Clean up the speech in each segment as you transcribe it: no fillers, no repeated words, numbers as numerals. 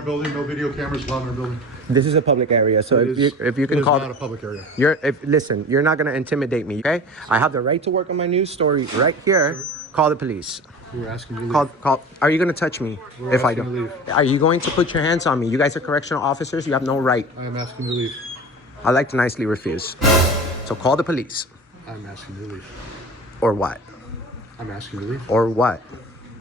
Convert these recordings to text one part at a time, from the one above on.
our building. No video cameras allowed in our building. This is a public area, so if you can call. It is not a public area. Listen, you're not gonna intimidate me, okay? I have the right to work on my news story right here. Call the police. We're asking you to leave. Call. Are you gonna touch me if I don't? Leave. Are you going to put your hands on me? You guys are correctional officers. You have no right. I am asking you to leave. I like to nicely refuse. So call the police. I'm asking you to leave. Or what? I'm asking you to leave. Or what?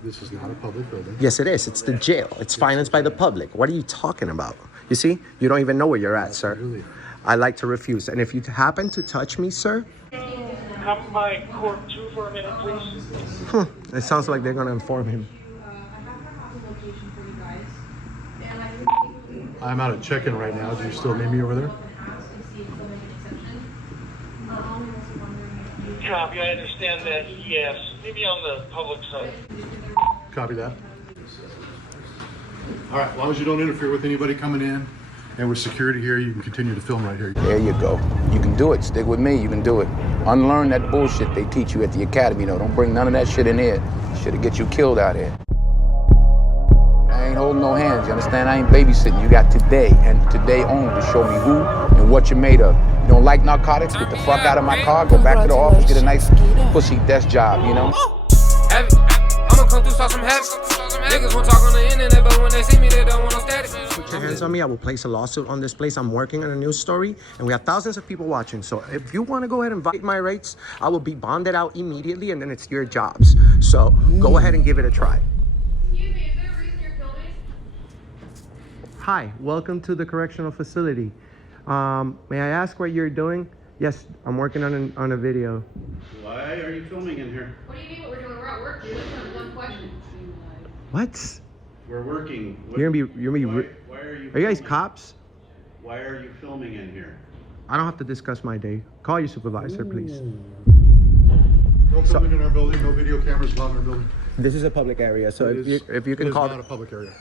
This is not a public building. Yes, it is. It's the jail. It's financed by the public. What are you talking about? You see, you don't even know where you're at, sir. I like to refuse. And if you happen to touch me, sir. Come by court 2 for a minute, please. It sounds like they're going to inform him. I'm out at check-in right now. Do you still need me over there? Copy, I understand that, yes. Maybe on the public side. Copy that. All right, as long as you don't interfere with anybody coming in and with security here, you can continue to film right here. There you go. You can do it. Stick with me. You can do it. Unlearn that bullshit they teach you at the academy. No, don't bring none of that shit in here. Shit'll get you killed out here. I ain't holding no hands. You understand? I ain't babysitting. You got today and today only to show me who and what you're made of. You don't like narcotics? Get the fuck out of my car. Go back to the office. Get a nice pussy desk job. You know. Heavy. I'ma come through, start some heavy. Niggas won't talk on the internet, but when they see me, they don't want no static. Put your hands on me. I will place a lawsuit on this place. I'm working on a news story, and we have thousands of people watching. So if you want to go ahead and violate my rights, I will be bonded out immediately, and then it's your jobs. So go ahead and give it a try. Excuse me, is there a reason you're filming? Hi, welcome to the correctional facility. May I ask what you're doing? Yes, I'm working on a video. Why are you filming in here? What do you mean what we're doing? We're at work, dude. That's not a dumb question. What? We're working. You're gonna be. Why are you? Are you guys filming? cops? Why are you filming in here? I don't have to discuss my day. Call your supervisor, please. No filming in our building. No video cameras allowed in our building. This is a public area, so if you can call. It is not a public area.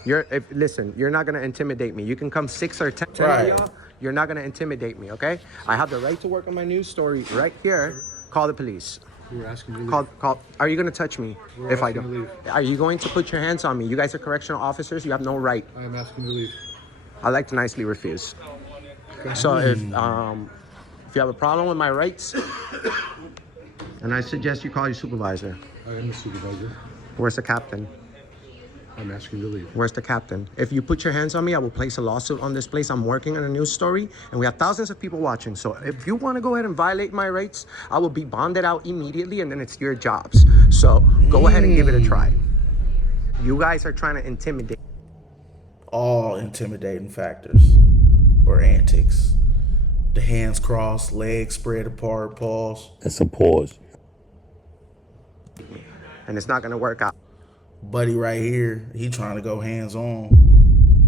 Listen, you're not gonna intimidate me. You can come 6 or 10 Right. of y'all. You're not gonna intimidate me, okay? I have the right to work on my news story right here. Call the police. We're asking you to leave. Call. Are you gonna touch me if I asking don't? you to leave. Are you going to put your hands on me? You guys are correctional officers. You have no right. I am asking you to leave. I like to nicely refuse. So if you have a problem with my rights, and I suggest you call your supervisor. I am the supervisor. Where's the captain? I'm asking you to leave. Where's the captain? If you put your hands on me, I will place a lawsuit on this place. I'm working on a news story, and we have thousands of people watching. So if you want to go ahead and violate my rights, I will be bonded out immediately, and then it's your jobs. So go ahead and give it a try. You guys are trying to intimidate. All intimidating factors or antics. The hands crossed, legs spread apart, pause. That's a pause. And it's not going to work out. Buddy right here, he trying to go hands on.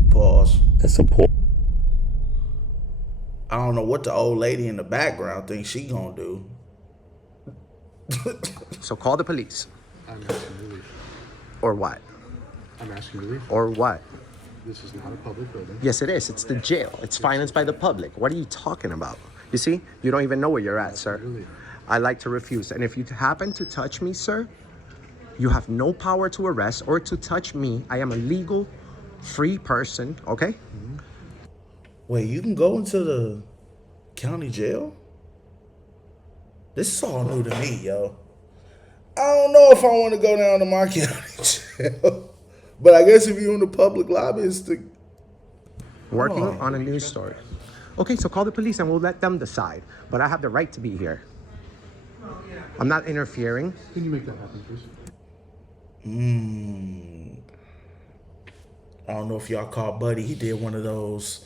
Pause. That's a pause. I don't know what the old lady in the background thinks she gonna do. So call the police. I'm asking you to leave. Or what? I'm asking you to leave. Or what? This is not a public building. Yes, it is. It's the jail. It's financed by the public. What are you talking about? You see, you don't even know where you're at, sir. I like to refuse. And if you happen to touch me, sir, you have no power to arrest or to touch me. I am a legal, free person, okay? Wait, you can go into the county jail? This is all new to me, yo. I don't know if I want to go down to my county jail. But I guess if you're in the public lobby, it's the... Working on a news story. Okay, so call the police and we'll let them decide. But I have the right to be here. I'm not interfering. Can you make that happen, please? I don't know if y'all caught Buddy. He did one of those.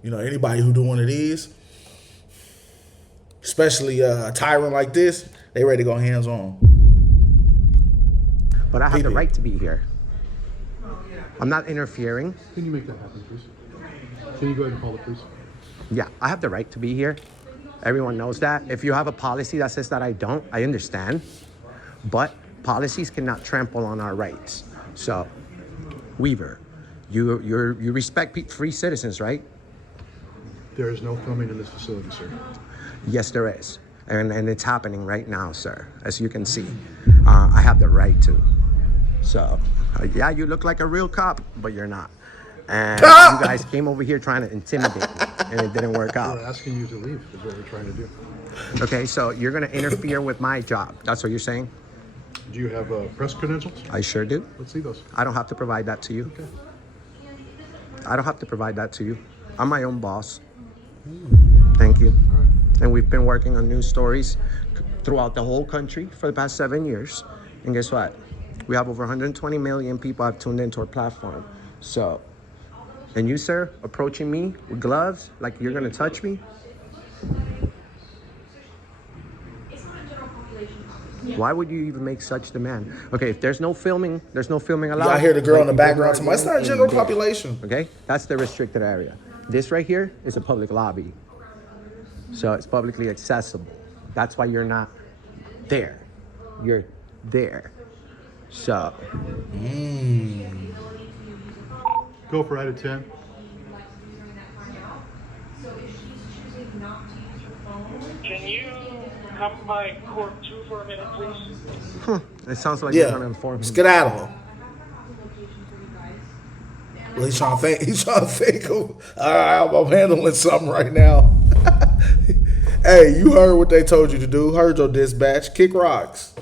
You know, anybody who do one of these, especially a tyrant like this, they ready to go hands on. But I have the right to be here. I'm not interfering. Can you make that happen, please? Can you go ahead and call the police? Yeah, I have the right to be here. Everyone knows that. If you have a policy that says that I don't, I understand. But policies cannot trample on our rights. So, Weaver, you respect free citizens, right? There is no filming in this facility, sir. Yes, there is. And it's happening right now, sir. As you can see, I have the right to. So, Yeah, you look like a real cop, but you're not. And you guys came over here trying to intimidate me, and it didn't work out. We're asking you to leave is what we're trying to do. Okay, so you're gonna interfere with my job. That's what you're saying? Do you have press credentials? I sure do. Let's see those. I don't have to provide that to you. Okay. I don't have to provide that to you. I'm my own boss. Thank you. And we've been working on news stories throughout the whole country for the past 7 years. And guess what? We have over 120 million people have tuned into our platform. So, and you, sir, approaching me with gloves like you're gonna touch me? Why would you even make such demand? Okay, if there's no filming allowed. I hear the girl in the you background. can It's not a general there. population. Okay, that's the restricted area. This right here is a public lobby. So it's publicly accessible. That's why you're not there. You're there. So. Go for out of 10. Can you come by court 2 for a minute, please? It sounds like you're gonna Yeah. inform him. Skedaddle. Well, he's trying to think. He's trying to think of, I'm handling something right now. Hey, you heard what they told you to do. Heard your dispatch. Kick rocks.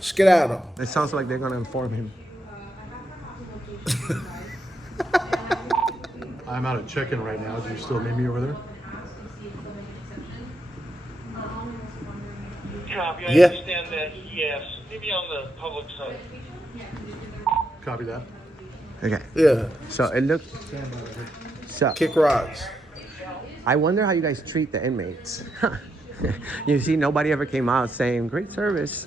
Skedaddle. It sounds like they're gonna inform him. I'm out of check-in right now. Do you still need me over there? Copy. I Yeah. understand that. Yes. Maybe on the public side. Copy that. Okay. Yeah. So it looked. So Kick rocks. I wonder how you guys treat the inmates. You see, nobody ever came out saying great service.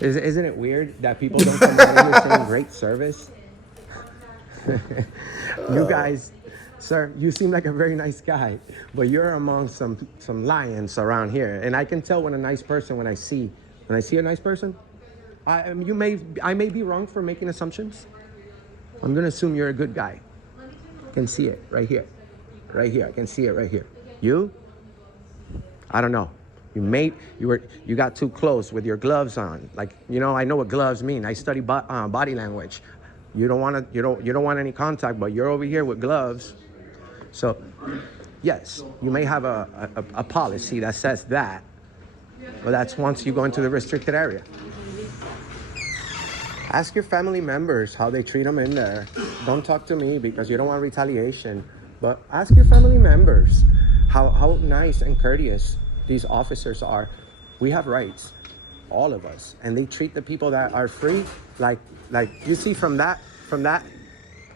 Isn't it weird that people don't come out here saying great service? You guys, sir, you seem like a very nice guy, but you're among some lions around here, and I can tell when a nice person when I see a nice person. I may be wrong for making assumptions. I'm gonna assume you're a good guy. I can see it right here. I can see it right here. You? I don't know. You got too close with your gloves on. Like, you know, I know what gloves mean. I study body language. You don't want any contact, but you're over here with gloves. So, yes, you may have a policy that says that, but that's once you go into the restricted area. Ask your family members how they treat them in there. Don't talk to me because you don't want retaliation. But ask your family members how nice and courteous these officers are. We have rights, all of us, and they treat the people that are free like you see from that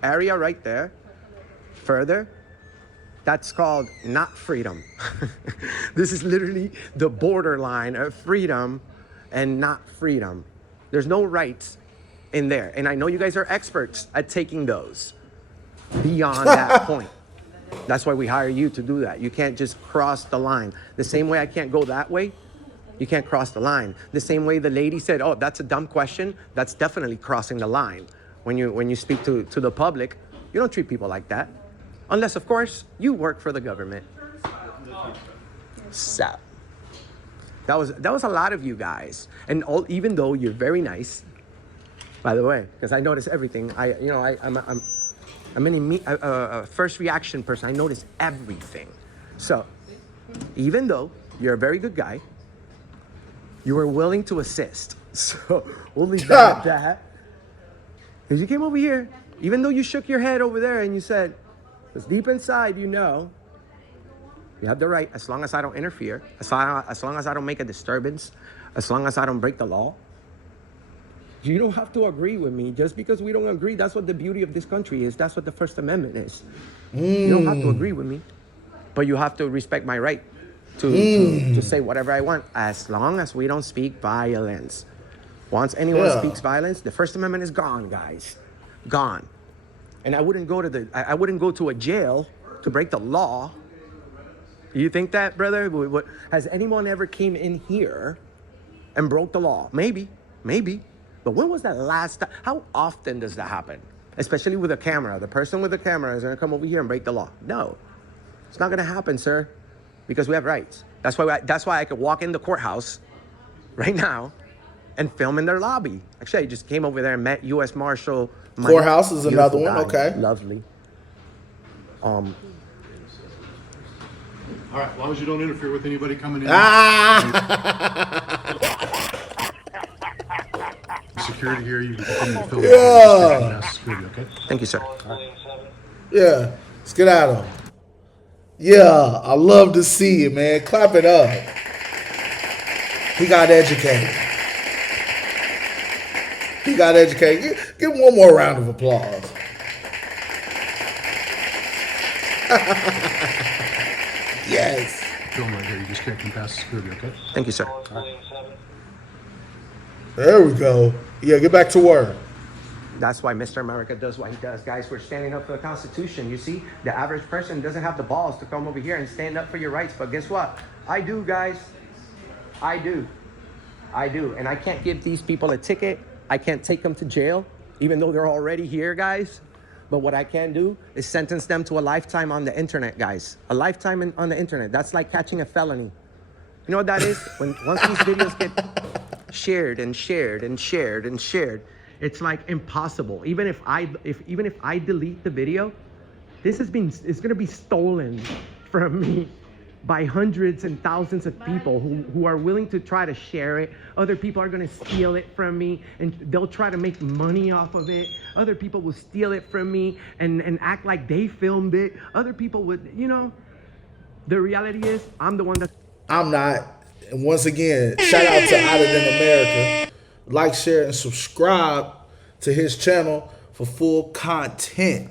area right there. Further, that's called not freedom. This is literally the borderline of freedom and not freedom. There's no rights in there, and I know you guys are experts at taking those beyond that point. That's why we hire you to do that. You can't just cross the line. The same way I can't go that way, you can't cross the line. The same way the lady said, oh, that's a dumb question, that's definitely crossing the line. When you speak to the public, you don't treat people like that. Unless, of course, you work for the government. So, that was a lot of you guys. And even though you're very nice, by the way, because I notice everything. I'm a first reaction person. I notice everything. So, even though you're a very good guy, you were willing to assist. So, we'll leave that at that. Because you came over here, even though you shook your head over there and you said, because deep inside, you know, you have the right, as long as I don't interfere, as long as I don't make a disturbance, as long as I don't break the law. You don't have to agree with me. Just because we don't agree, that's what the beauty of this country is. That's what the First Amendment is. You don't have to agree with me, but you have to respect my right to say whatever I want, as long as we don't speak violence. Once anyone speaks violence, the First Amendment is gone, guys. Gone. And I wouldn't go to a jail to break the law. You think that, brother? Has anyone ever came in here and broke the law? Maybe. But when was that last time? How often does that happen? Especially with a camera. The person with the camera is going to come over here and break the law. No, it's not going to happen, sir, because we have rights. That's why I could walk in the courthouse right now and film in their lobby. Actually, I just came over there and met U.S. Marshal Mike. Courthouse is another Beautiful one. guy. Okay. Lovely. All right, as long as you don't interfere with anybody coming in. Security here, you can continue to film. Yeah. Security, okay? Thank you, sir. Yeah. Skedaddle. Yeah, I love to see it, man. Clap it up. He got educated. He got educated. Give him one more round of applause. Yes. Film right here, you just can't come past security, okay? Thank you, sir. There we go. Yeah, get back to work. That's why Mr. America does what he does. Guys, we're standing up for the Constitution. You see, the average person doesn't have the balls to come over here and stand up for your rights. But guess what? I do, guys. I do. I do. And I can't give these people a ticket. I can't take them to jail, even though they're already here, guys. But what I can do is sentence them to a lifetime on the internet, guys. A lifetime on the internet. That's like catching a felony. You know what that is? Once these videos get shared and shared and shared and shared, it's like impossible. Even if I delete the video, it's gonna be stolen from me by hundreds and thousands of people who are willing to try to share it. Other people are gonna steal it from me and they'll try to make money off of it. Other people will steal it from me and act like they filmed it. Other people would, you know, the reality is I'm the one that I'm not. And once again, shout out to Auditing America. Like, share, and subscribe to his channel for full content.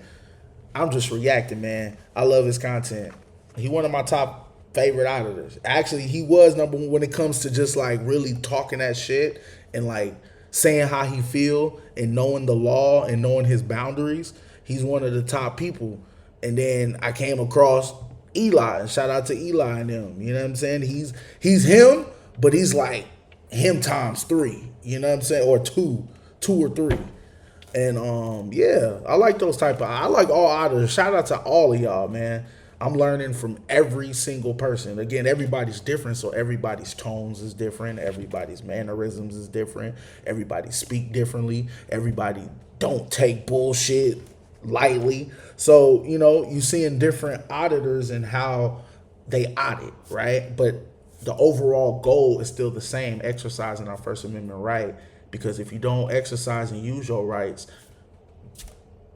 I'm just reacting, man. I love his content. He one of my top favorite auditors. Actually, he was number one when it comes to just like really talking that shit and like saying how he feel and knowing the law and knowing his boundaries. He's one of the top people. And then I came across Eli, and shout out to Eli and him. You know what I'm saying? He's him, but he's like him times 3. You know what I'm saying? Or 2 or 3. And yeah, I like those type of. I like all auditors. Shout out to all of y'all, man. I'm learning from every single person. Again, everybody's different, so everybody's tones is different. Everybody's mannerisms is different. Everybody speak differently. Everybody don't take bullshit lightly. So, you know, you seeing different auditors and how they audit, right? But the overall goal is still the same, exercising our First Amendment right. Because if you don't exercise and use your rights,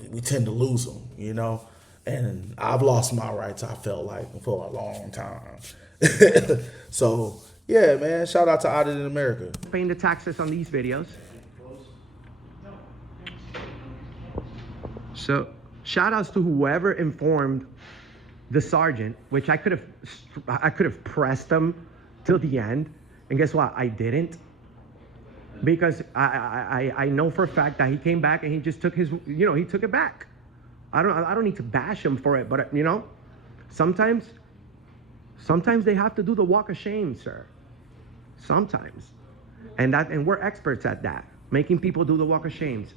we tend to lose them, you know? And I've lost my rights, I felt like, for a long time. So, yeah, man, shout out to Auditing America. paying the taxes on these videos. So shout outs to whoever informed the sergeant, which I could have pressed them till the end. And guess what? I didn't. Because I know for a fact that he came back and he just took his, you know, he took it back. I don't need to bash him for it, but you know, sometimes they have to do the walk of shame, sir. Sometimes. And we're experts at that, making people do the walk of shames.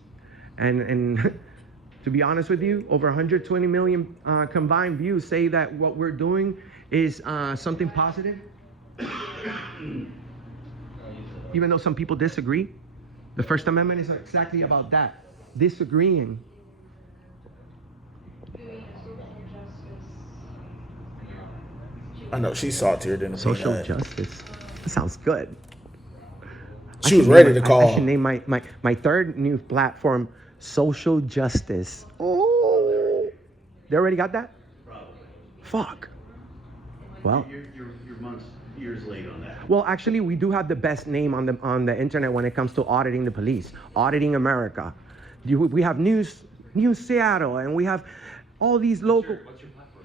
And to be honest with you, over 120 million combined views say that what we're doing is something positive. Even though some people disagree, the First Amendment is exactly about that, disagreeing. I know, she's saltier than a Social peanut. justice. That sounds good. She was ready to call. I should name my third new platform Social Justice. Oh, they already got that? Probably. Fuck. Well, You're months, years late on that. well, actually, we do have the best name on the internet when it comes to auditing the police. Auditing America. We have News Seattle, and we have all these local. What's your platform?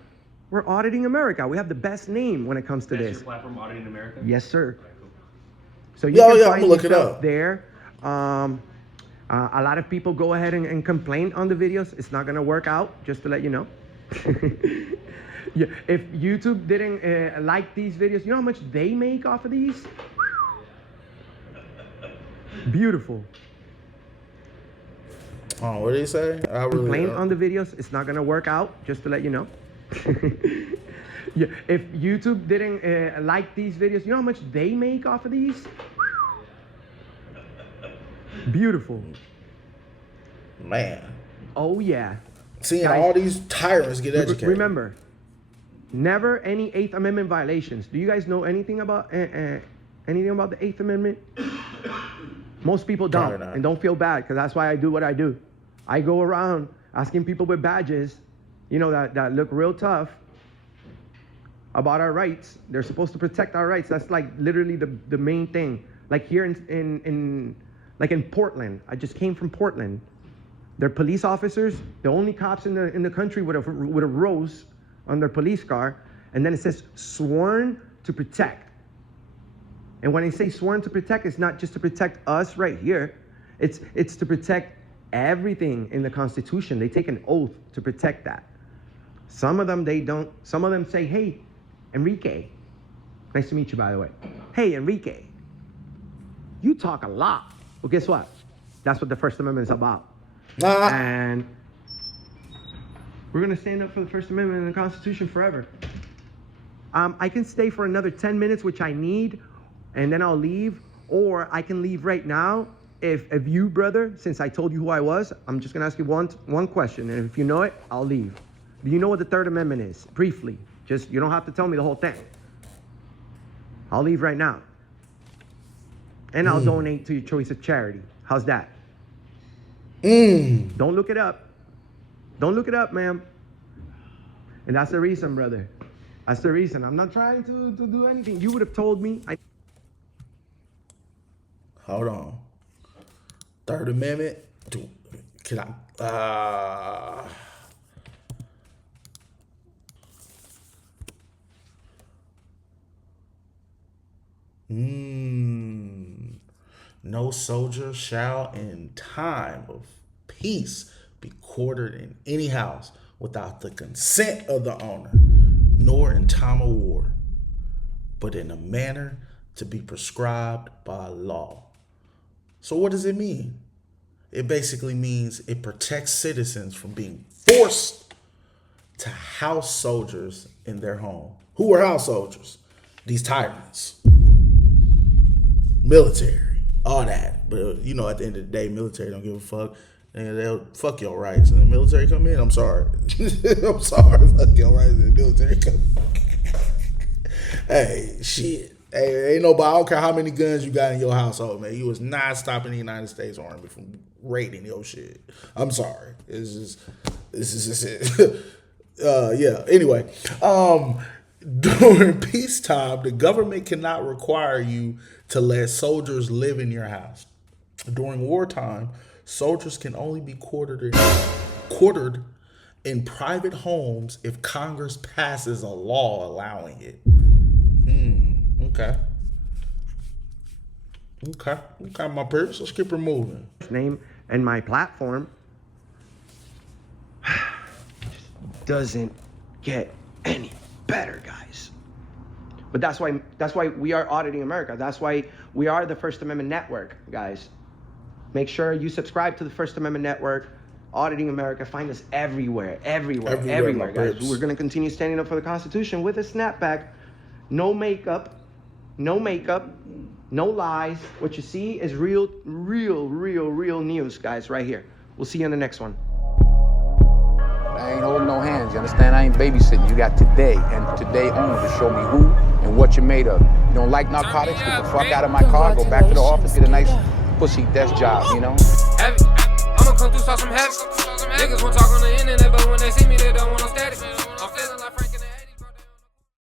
We're Auditing America. We have the best name when it comes to That's this. your platform, Auditing America? Yes, sir. Okay, cool. So you Yeah, can I'm find gonna look it yourself up. there. A lot of people go ahead and complain on the videos. It's not gonna work out, just to let you know. Yeah, if YouTube didn't like these videos, you know how much they make off of these? Beautiful. Oh, what did he say? I really Complain on the videos. It's not gonna work out, just to let you know. Yeah, if YouTube didn't like these videos, you know how much they make off of these? Beautiful. Man. Oh yeah. Seeing Guys, all these tyrants get educated. Remember, never any 8th Amendment violations. Do you guys know anything about the 8th Amendment? Most people don't, Probably not. and don't feel bad, because that's why I do what I do. I go around asking people with badges, you know, that look real tough, about our rights. They're supposed to protect our rights. That's like literally the main thing. Like here in Portland, I just came from Portland. They're police officers, the only cops in the country with a rose on their police car, and then it says sworn to protect. And when I say sworn to protect, it's not just to protect us right here. It's to protect everything in the Constitution. They take an oath to protect that. Some of them, they don't. Some of them say, hey, Enrique. Nice to meet you, by the way. Hey, Enrique. You talk a lot. Well, guess what? That's what the First Amendment is about. And we're going to stand up for the First Amendment and the Constitution forever. I can stay for another 10 minutes, which I need, and then I'll leave. Or I can leave right now. If you, brother, since I told you who I was, I'm just going to ask you one question. And if you know it, I'll leave. Do you know what the Third Amendment is? Briefly. Just, you don't have to tell me the whole thing. I'll leave right now. And I'll donate to your choice of charity. How's that? Don't look it up. Don't look it up, ma'am. And that's the reason, brother. That's the reason. I'm not trying to do anything. You would have told me. Hold on. Third Amendment. Can I? No soldier shall in time of peace be quartered in any house without the consent of the owner, nor in time of war, but in a manner to be prescribed by law. So what does it mean? It basically means it protects citizens from being forced to house soldiers in their home. Who are house soldiers? These tyrants. Military, all that. But you know, at the end of the day, military don't give a fuck. And they'll fuck your rights. And the military come in, I'm sorry. I'm sorry, fuck your rights. And the military come Hey, shit. Hey, ain't nobody, I don't care how many guns you got in your household, man. You was not stopping the United States Army from raiding your shit. I'm sorry. This is just it. Yeah, anyway. During peacetime, the government cannot require you to let soldiers live in your house. During wartime, soldiers can only be quartered in private homes if Congress passes a law allowing it. Okay, my peers. Let's keep her moving. Name and my platform just doesn't get any better, guys. But that's why we are Auditing America. That's why we are the First Amendment Network, guys. Make sure you subscribe to the First Amendment Network, Auditing America. Find us everywhere, guys. We're going to continue standing up for the Constitution with a snapback. No makeup, no lies. What you see is real news, guys, right here. We'll see you on the next one. I ain't holding no hands, you understand? I ain't babysitting. You got today and today only to show me who and what you're made of. You don't like narcotics? Get the fuck out of my car, go back to the office, get a nice pussy desk job, you know? Heavy. I'ma come through, start some heavy. Niggas won't talk on the internet, but